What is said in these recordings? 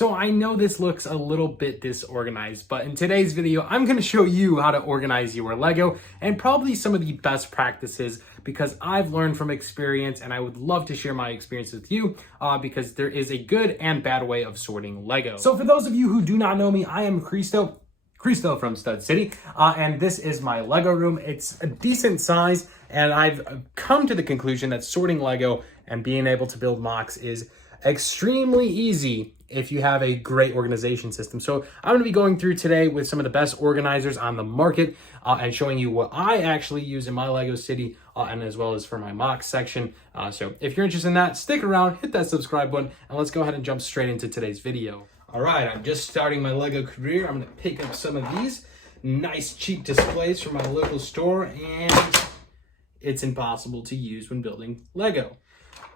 So I know this looks a little bit disorganized, but in today's video, I'm going to show you how to organize your Lego and probably some of the best practices because I've learned from experience and I would love to share my experience with you because there is a good and bad way of sorting Lego. So for those of you who do not know me, I am Cristo from Stud City, and this is my Lego room. It's a decent size, and I've come to the conclusion that sorting Lego and being able to build mocks is extremely easy if you have a great organization system. So I'm gonna be going through today with some of the best organizers on the market and showing you what I actually use in my Lego City and as well as for my mock section. So if you're interested in that, stick around, hit that subscribe button, and let's go ahead and jump straight into today's video. All right, I'm just starting my Lego career. I'm gonna pick up some of these nice cheap displays from my local store, and it's impossible to use when building Lego.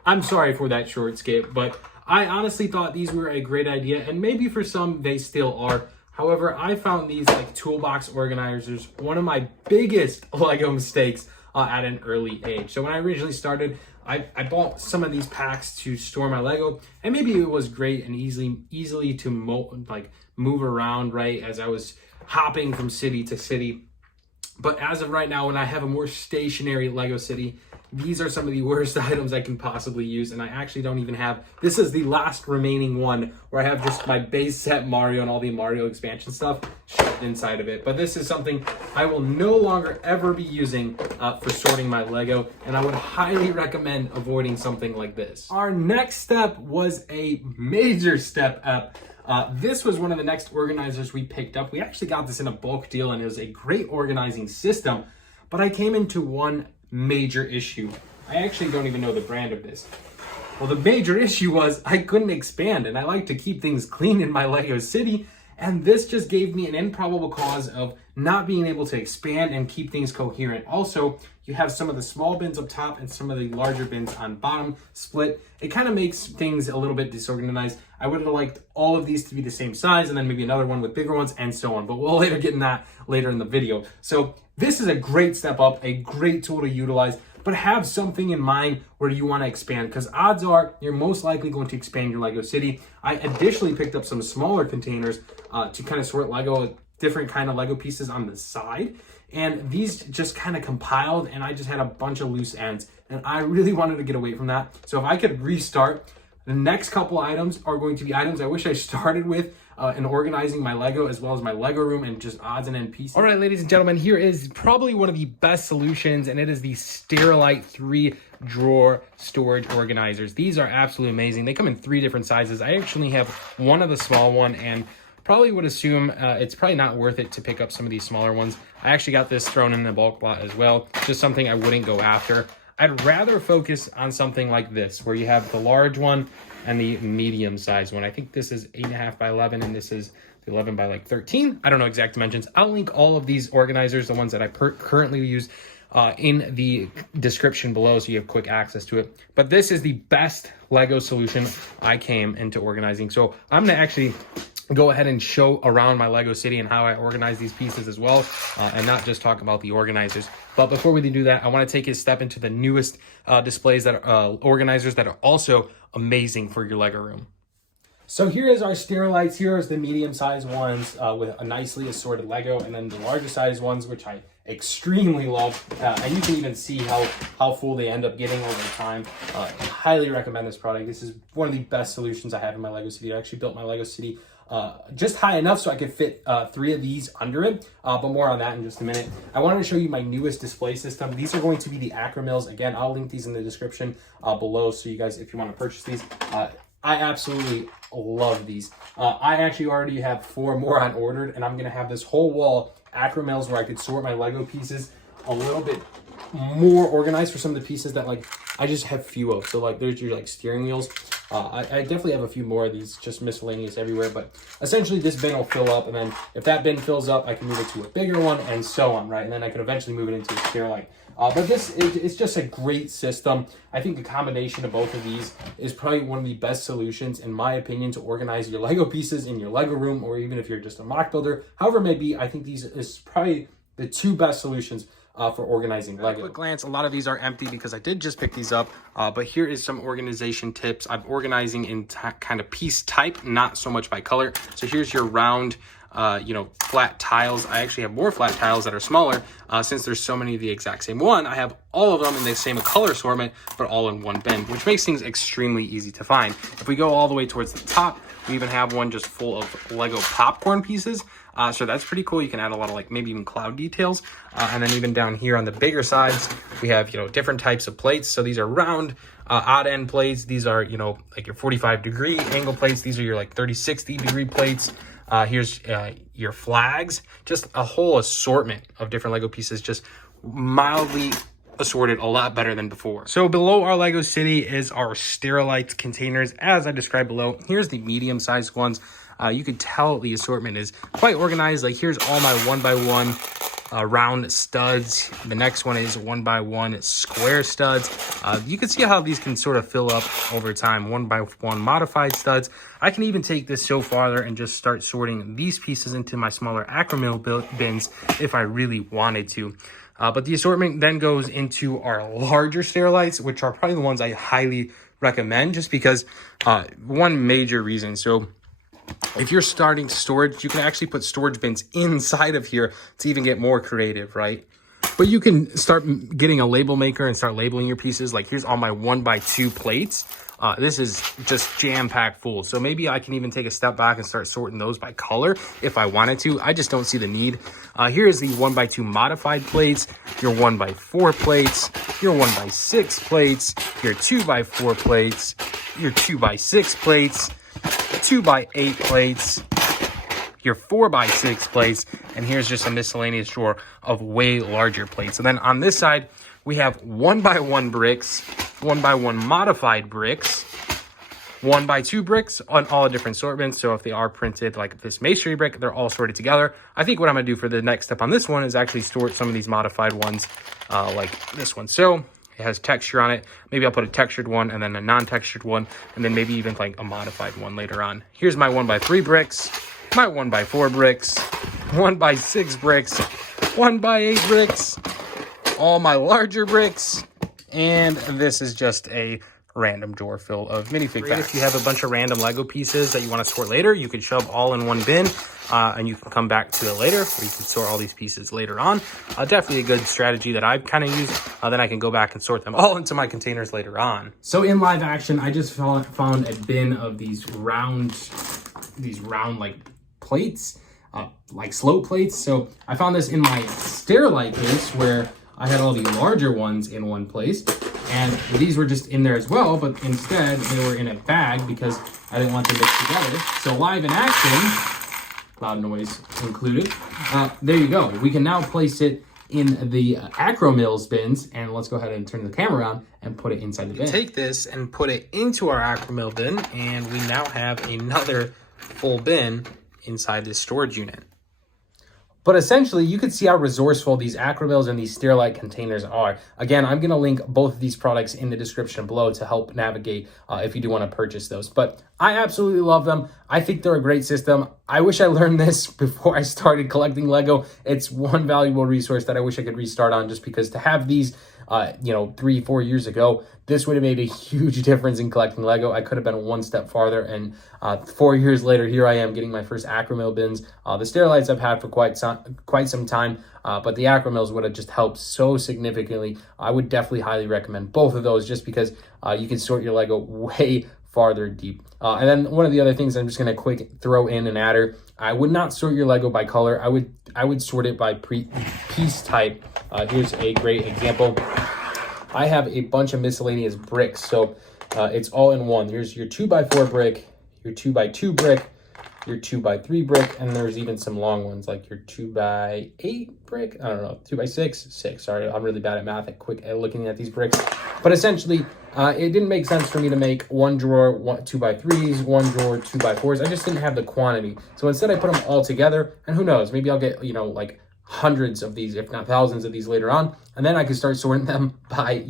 I'm sorry for that short skip, but I honestly thought these were a great idea, and maybe for some they still are. However, I found these like toolbox organizers one of my biggest Lego mistakes at an early age. So when I originally started, I bought some of these packs to store my Lego, and maybe it was great and easily to move around, right, as I was hopping from city to city. But as of right now, when I have a more stationary Lego city, these are some of the worst items I can possibly use, and I actually don't even have, this is the last remaining one where I have just my base set Mario and all the Mario expansion stuff shoved inside of it. But this is something I will no longer ever be using for sorting my Lego, and I would highly recommend avoiding something like this. Our next step was a major step up. This was one of the next organizers we picked up. We actually got this in a bulk deal, and it was a great organizing system, but I came into one major issue. I actually don't even know the brand of this. Well, the major issue was I couldn't expand, and I like to keep things clean in my Lego City, and this just gave me an improbable cause of not being able to expand and keep things coherent. Also, you have some of the small bins up top and some of the larger bins on bottom split. It kind of makes things a little bit disorganized. I would have liked all of these to be the same size and then maybe another one with bigger ones and so on, but we'll later get in that later in the video. So this is a great step up, a great tool to utilize, but have something in mind where you want to expand, because odds are you're most likely going to expand your Lego City. I additionally picked up some smaller containers to kind of sort Lego, different kind of Lego pieces on the side. And these just kind of compiled, and I just had a bunch of loose ends. And I really wanted to get away from that. So if I could restart, the next couple items are going to be items I wish I started with in organizing my Lego, as well as my Lego room and just odds and end pieces. All right, ladies and gentlemen, here is probably one of the best solutions, and it is the Sterilite 3-drawer storage organizers. These are absolutely amazing. They come in 3 different sizes. I actually have one of the small one, and probably would assume it's probably not worth it to pick up some of these smaller ones. I actually got this thrown in the bulk lot as well. Just something I wouldn't go after. I'd rather focus on something like this, where you have the large one and the medium size one. I think this is 8.5 by 11 and this is 11 by 13. I don't know exact dimensions. I'll link all of these organizers, the ones that I currently use, in the description below so you have quick access to it. But this is the best Lego solution I came into organizing. So I'm gonna actually go ahead and show around my Lego City and how I organize these pieces as well, and not just talk about the organizers. But before we do that, I want to take a step into the newest displays that are organizers that are also amazing for your Lego room. So here is our Sterilites. Here is the medium-sized ones with a nicely assorted Lego, and then the larger size ones, which I extremely love. And you can even see how full they end up getting over time. I highly recommend this product. This is one of the best solutions I have in my Lego City. I actually built my Lego City just high enough so I could fit 3 of these under it, but more on that in just a minute. I wanted to show you my newest display system. These are going to be the Acro-Mils. Again, I'll link these in the description below, so you guys, if you want to purchase these, I absolutely love these. I actually already have 4 more on ordered, and I'm going to have this whole wall Acro-Mils where I could sort my Lego pieces a little bit more organized for some of the pieces that I just have few of. So there's your steering wheels. I definitely have a few more of these just miscellaneous everywhere, but essentially this bin will fill up, and then if that bin fills up, I can move it to a bigger one and so on, right? And then I could eventually move it into a Sterilite. But this is just a great system. I think the combination of both of these is probably one of the best solutions, in my opinion, to organize your Lego pieces in your Lego room, or even if you're just a mock builder. However it may be, I think these is probably the 2 best solutions for organizing Lego. At a quick glance, a lot of these are empty because I did just pick these up, but here is some organization tips. I'm organizing in kind of piece type, not so much by color. So here's your round, flat tiles. I actually have more flat tiles that are smaller since there's so many of the exact same one. I have all of them in the same color assortment, but all in one bin, which makes things extremely easy to find. If we go all the way towards the top, we even have one just full of Lego popcorn pieces. So that's pretty cool. You can add a lot of maybe even cloud details. And then even down here on the bigger sides, we have, different types of plates. So these are round, odd end plates. These are, like your 45-degree angle plates. These are your 30-60-degree plates. Here's your flags, just a whole assortment of different Lego pieces, just mildly assorted, a lot better than before. So below our Lego city is our Sterilite containers, as I described below. Here's the medium-sized ones. You could tell the assortment is quite organized. Here's all my 1x1 round studs. The next one is 1x1 square studs. You can see how these can sort of fill up over time. 1x1 modified studs. I can even take this so farther and just start sorting these pieces into my smaller Acro-Mils bins if I really wanted to. But the assortment then goes into our larger Sterilites, which are probably the ones I highly recommend, just because one major reason. So if you're starting storage, you can actually put storage bins inside of here to even get more creative, right? But you can start getting a label maker and start labeling your pieces. Here's all my 1x2 plates. This is just jam-packed full. So maybe I can even take a step back and start sorting those by color if I wanted to. I just don't see the need. Here is the 1x2 modified plates, your 1x4 plates, your 1x6 plates, your 2x4 plates, your 2x6 plates, 2x8 plates, your 4x6 plates, and here's just a miscellaneous drawer of way larger plates. And then on this side, we have 1x1 bricks, 1x1 modified bricks, 1x2 bricks on all different assortments. So if they are printed like this masonry brick, they're all sorted together. I think what I'm gonna do for the next step on this one is actually sort some of these modified ones like this one. So it has texture on it. Maybe I'll put a textured one and then a non-textured one, and then maybe even a modified one later on. Here's my 1x3 bricks, my 1x4 bricks, 1x6 bricks, 1x8 bricks, all my larger bricks, and this is just a random drawer full of minifig packs. If you have a bunch of random Lego pieces that you want to sort later, you can shove all in one bin, and you can come back to it later, or you can sort all these pieces later on. Definitely a good strategy that I've kind of used. Then I can go back and sort them all into my containers later on. So in live action, I just found a bin of these round plates, like slope plates. So I found this in my Sterilite case where I had all the larger ones in one place, and these were just in there as well, but instead they were in a bag because I didn't want them mixed together. So live in action, loud noise included, there you go. We can now place it in the Acro-Mils bins, and let's go ahead and turn the camera around and put it inside the bin. Take this and put it into our Acro-Mil bin, and we now have another full bin inside this storage unit. But essentially, you can see how resourceful these Acro-Mils and these Sterilite containers are. Again, I'm going to link both of these products in the description below to help navigate if you do want to purchase those. But I absolutely love them. I think they're a great system. I wish I learned this before I started collecting Lego. It's one valuable resource that I wish I could restart on, just because to have these 3-4 years ago, this would have made a huge difference in collecting Lego. I could have been one step farther, and 4 years later, here I am getting my first Acro-Mil bins. The Sterilites I've had for quite some time, but the Acro-Mils would have just helped so significantly. I would definitely highly recommend both of those, just because you can sort your Lego way farther deep. And then one of the other things I'm just going to quick throw in and add her, I would not sort your Lego by color. I would sort it by piece type. Here's a great example. I have a bunch of miscellaneous bricks, so it's all in one. Here's your 2x4 brick, your 2x2 brick, your 2x3 brick, and there's even some long ones like your 2x8 brick. I don't know, 2x6. Sorry, I'm really bad at math at looking at these bricks. But essentially, it didn't make sense for me to make one drawer 2x3s, one drawer 2x4s. I just didn't have the quantity. So instead, I put them all together, and who knows, maybe I'll get like hundreds of these, if not thousands of these later on, and then I can start sorting them by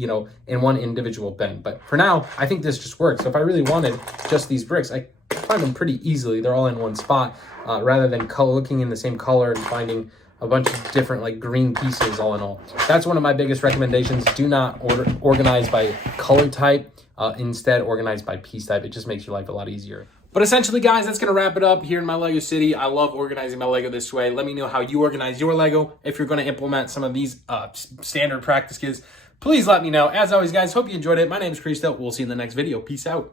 in one individual bin. But for now, I think this just works. So if I really wanted just these bricks, I find them pretty easily. They're all in one spot, rather than looking in the same color and finding a bunch of different like green pieces all in all. That's one of my biggest recommendations. Do not organize by color type. Instead, organize by piece type. It just makes your life a lot easier. But essentially, guys, that's going to wrap it up here in my Lego City. I love organizing my Lego this way. Let me know how you organize your Lego. If you're going to implement some of these standard practices, please let me know. As always, guys, hope you enjoyed it. My name is Cristo. We'll see you in the next video. Peace out.